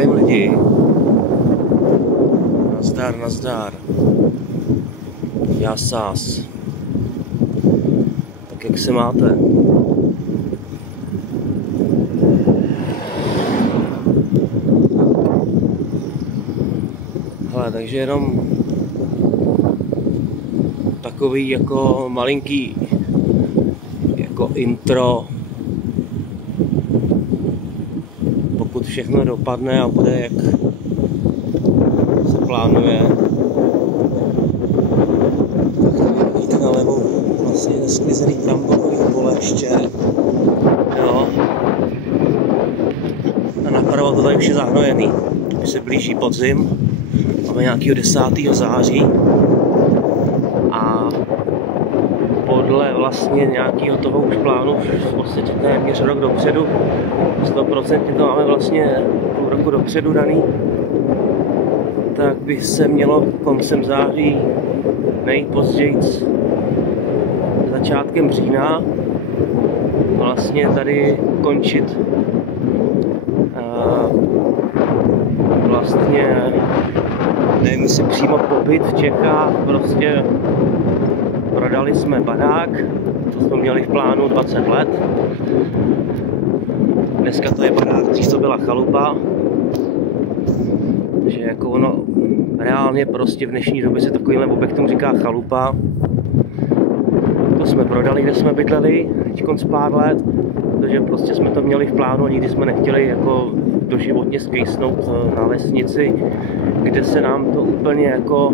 Zdravím lidi. Nazdar, nazdar. Já sás. Tak jak se máte? Hele, takže jenom takový jako malinký jako intro. Pokud všechno dopadne a bude jak se plánuje, tak tady vidíte nalevo vlastně nesklizený bramborový pole ještě, jo. A napravo to tady už je zahnojený, už se blíží podzim, máme nějakého 10. září a podle vlastně nějakého toho už plánu v podstatě téměř rok dopředu, 100% to máme vlastně půl roku dopředu daný, tak by se mělo koncem září, nejpozději začátkem října vlastně tady končit vlastně, nevím jestli přímo pobyt v Čechách, prostě prodali jsme barák, to jsme měli v plánu 20 let. Dneska to je barák, dřív to byla chalupa. Takže jako ono reálně prostě v dnešní době se takovýmhle objektům říká chalupa. To jsme prodali, kde jsme bydleli, teďkonc pár let, protože prostě jsme to měli v plánu a nikdy jsme nechtěli jako doživotně skejsnout na vesnici, kde se nám to úplně jako,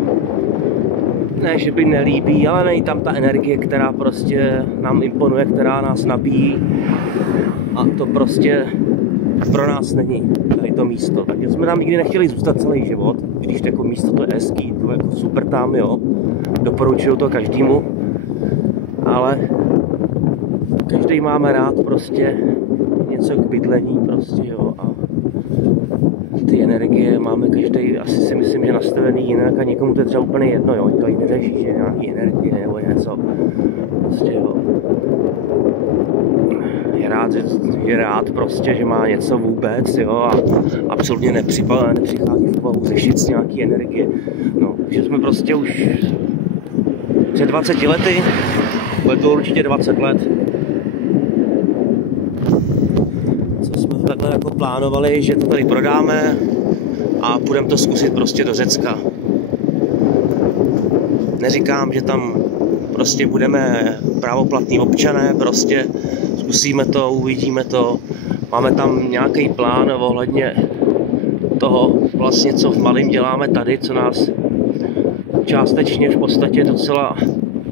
ne že by nelíbí, ale není tam ta energie, která prostě nám imponuje, která nás nabíjí a to prostě pro nás není tady to místo. Takže jsme tam nikdy nechtěli zůstat celý život, když jako místo to je hezký, to je jako super tam, jo. Doporučuju to každému, ale každý máme rád prostě něco k bydlení prostě, jo. A ty energie máme každý, asi si myslím, že nastavený jinak a někomu to je třeba úplně jedno, jo. To jí neřeší, že nějaký energie nebo něco. Prostě, jo. Je rád prostě, že má něco vůbec, jo, a absolutně nepřichází v úvahu řešit z nějaký energie. No, že jsme prostě už před 20 lety, bude to určitě 20 let, co jsme takhle jako plánovali, že to tady prodáme a půjdeme to zkusit prostě do Řecka. Neříkám, že tam prostě budeme právoplatní občané, prostě zkusíme to, uvidíme to. Máme tam nějaký plán ohledně toho vlastně, co v malém děláme tady, co nás částečně v podstatě docela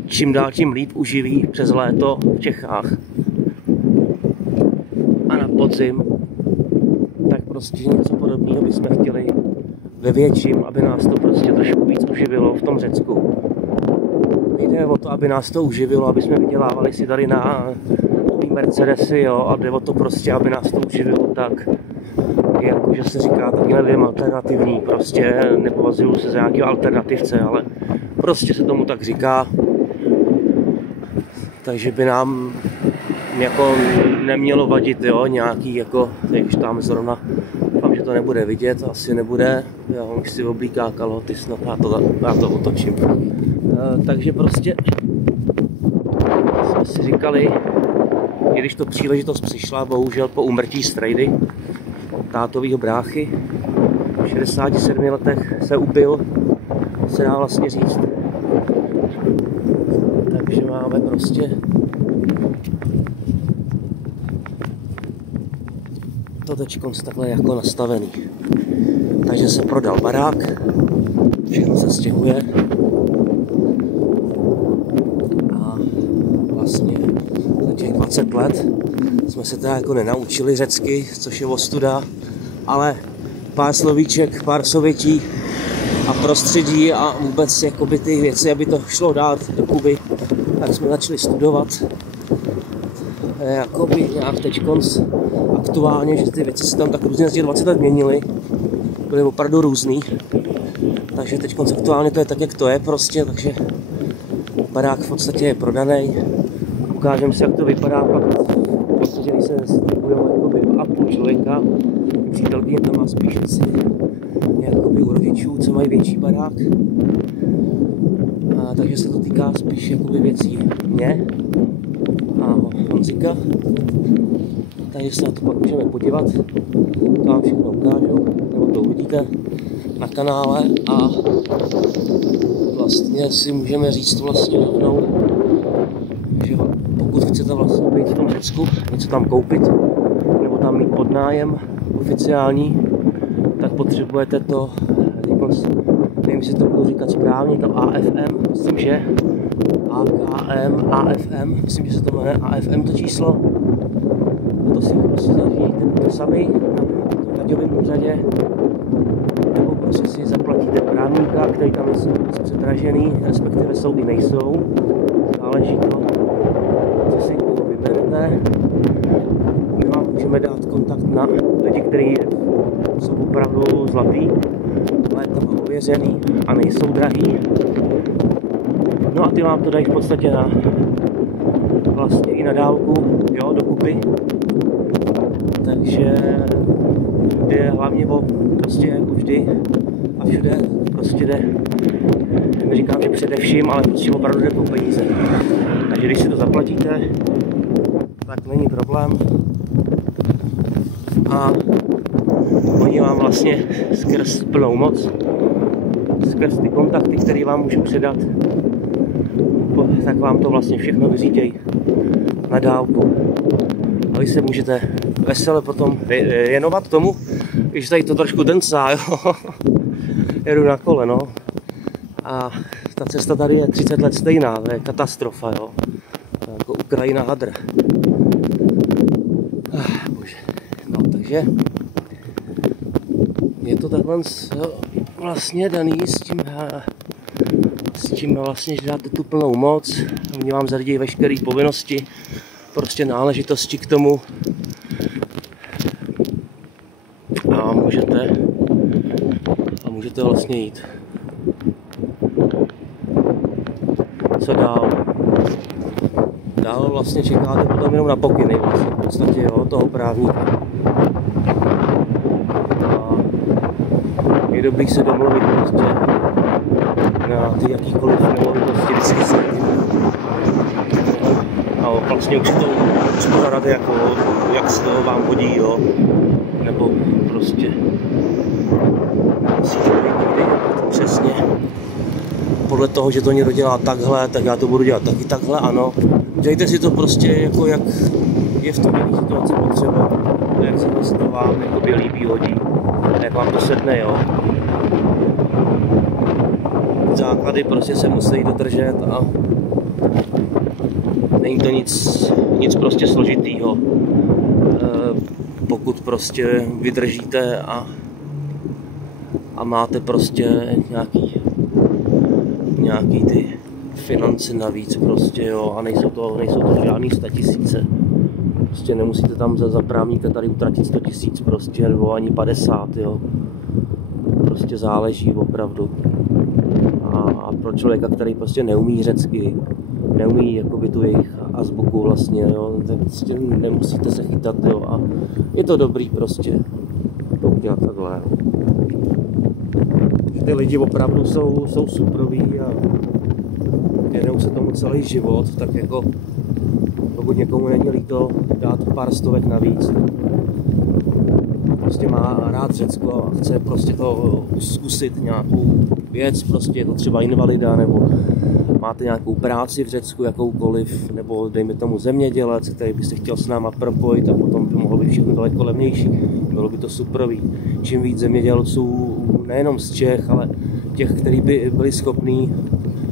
čím dál tím líp uživí přes léto v Čechách. A na podzim, tak prostě něco podobného bychom chtěli ve větším, aby nás to prostě trošku víc uživilo v tom Řecku. Jde o to, aby nás to uživilo, aby jsme vydělávali si tady na Mercedesy, jo, a jde o to prostě, aby nás to uživilo tak, jako že se říká, takhle nevím, alternativní, prostě nepovažuju se za nějakého alternativce, ale prostě se tomu tak říká, takže by nám jako nemělo vadit, jo, nějaký jako, když tam zrovna, doufám, že to nebude vidět, asi nebude, jo, už si oblíká kalhoty, snad já to otočím. Takže prostě jsme si říkali, i když to příležitost přišla, bohužel po úmrtí strejdy, tátovýho bráchy, v 67 letech se ubil, se dá vlastně říct. Takže máme prostě to teďkonc takhle jako nastavený. Takže se prodal barák, všechno se stěhuje a vlastně za těch 20 let jsme se teda jako nenaučili řecky, což je ostuda, ale pár slovíček, pár sovětí a prostředí a vůbec jakoby ty věci, aby to šlo dát do Kuby, tak jsme začali studovat jakoby nějak teďkonc aktuálně, že ty věci se tam tak různě z těch 20 let měnily, byly opravdu různý, takže teďkonc aktuálně to je tak, jak to je prostě, takže barák v podstatě je prodaný. Ukážeme si, jak to vypadá pak, protože když se budeme jakoby a půl člověka, přítelkyně tam má spíš asi jakoby u rodičů, co mají větší barák. Takže se to týká spíš jakoby věcí mě a Honzika. Takže se na to pak můžeme podívat. To vám všechno ukážu, nebo to uvidíte na kanále a vlastně si můžeme říct vlastně rovnou, že pokud chcete vlastně být v tom Řecku, něco tam koupit, nebo tam mít podnájem oficiální, tak potřebujete to, nevím, jestli to budu říkat správně, to AFM, myslím, že AKM, AFM, myslím, že se to jmenuje AFM to číslo. To si prostě zařídíte to sami na daňovém úřadě, nebo prostě si zaplatíte právníka, který tam je předražený, respektive jsou i nejsou. Záleží to, co si koho vyberete. My vám můžeme dát kontakt na lidi, kteří jsou opravdu zlatý, létama ověřený a nejsou drahý. No a ty vám to dají v podstatě na vlastně i na dálku, jo, dokupy. Takže jde hlavně o prostě jako vždy a všude prostě jde, neříkám, že především, ale prostě opravdu jde po peníze. Takže když si to zaplatíte, tak není problém. A oni vám vlastně skrz plnou moc, skrz ty kontakty, které vám můžu předat, tak vám to vlastně všechno vyřídějí na dálku. A vy se můžete vesele potom věnovat tomu, když tady to trošku dencá, jo. Jedu na kole, no. A ta cesta tady je 30 let stejná, to je katastrofa, jo. Jako Ukrajina hadr. Bože. No, takže je to takhle vlastně daný s tím vlastně, že dáte tu plnou moc. Oni vám zařídí veškeré povinnosti, prostě náležitosti k tomu. A můžete vlastně jít. Co dál? Dál vlastně čekáte potom jenom na pokyny vlastně, v podstatě, jo, toho právníka. A je dobrý se domluvit prostě na ty jakýkoliv nemovitosti vždycky. A vlastně už si to uspořádáte jako, jak se toho vám hodí, jo. Nebo prostě musíte být přesně podle toho, že to někdo dělá takhle, tak já to budu dělat taky takhle, ano. Dělejte si to prostě jako jak je v tom dané situaci potřeba, jak se to vám jakoby líbí, hodí, jak vám to sedne, jo. Základy prostě se musí dodržet a není to nic prostě složitýho. Pokud prostě vydržíte a máte prostě nějaký ty finance navíc prostě, jo, a nejsou to žádný 100 000. Prostě nemusíte tam za právníka tady utratit 100 000 prostě, nebo ani 50, jo. Prostě záleží opravdu. A pro člověka, který prostě neumí řecky, neumí jakoby tu jejich azbuku vlastně, jo, tak prostě nemusíte se chytat, jo, a je to dobrý prostě to udělat takhle. Ty lidi opravdu jsou suproví a jedou se tomu celý život, tak jako pokud někomu není líto dát pár stovek navíc, prostě má rád Řecko a chce prostě to zkusit nějakou věc, prostě je to třeba invalida, nebo máte nějakou práci v Řecku, jakoukoliv, nebo dejme tomu zemědělec, který by se chtěl s náma propojit a potom by mohlo být všechno daleko levnější. Bylo by to superový. Čím víc zemědělců, nejenom z Čech, ale těch, kteří by byli schopní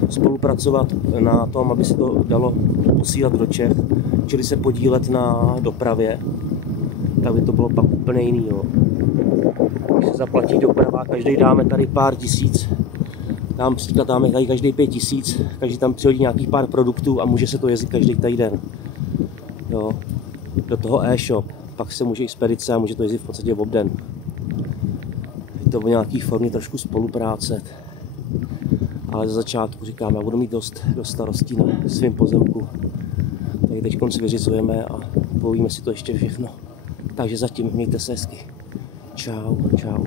spolupracovat na tom, aby se to dalo posílat do Čech, čili se podílet na dopravě, tak by to bylo pak úplně jiný. Jo. Když se zaplatí doprava, každý dáme tady pár tisíc, tam příklad dáme tady každý 5 000, každý tam přihodí nějakých pár produktů a může se to jezdit každý týden. Jo. Do toho e-shop, pak se může i spedice a může to jezdit v podstatě v obden. Je to v nějaké formě trošku spolupráce. Ale za začátku říkám, já budu mít dost starostí na svém pozemku. Takže teď si vyřizujeme a povíme si to ještě všechno. Takže zatím mějte se hezky. Čau, čau.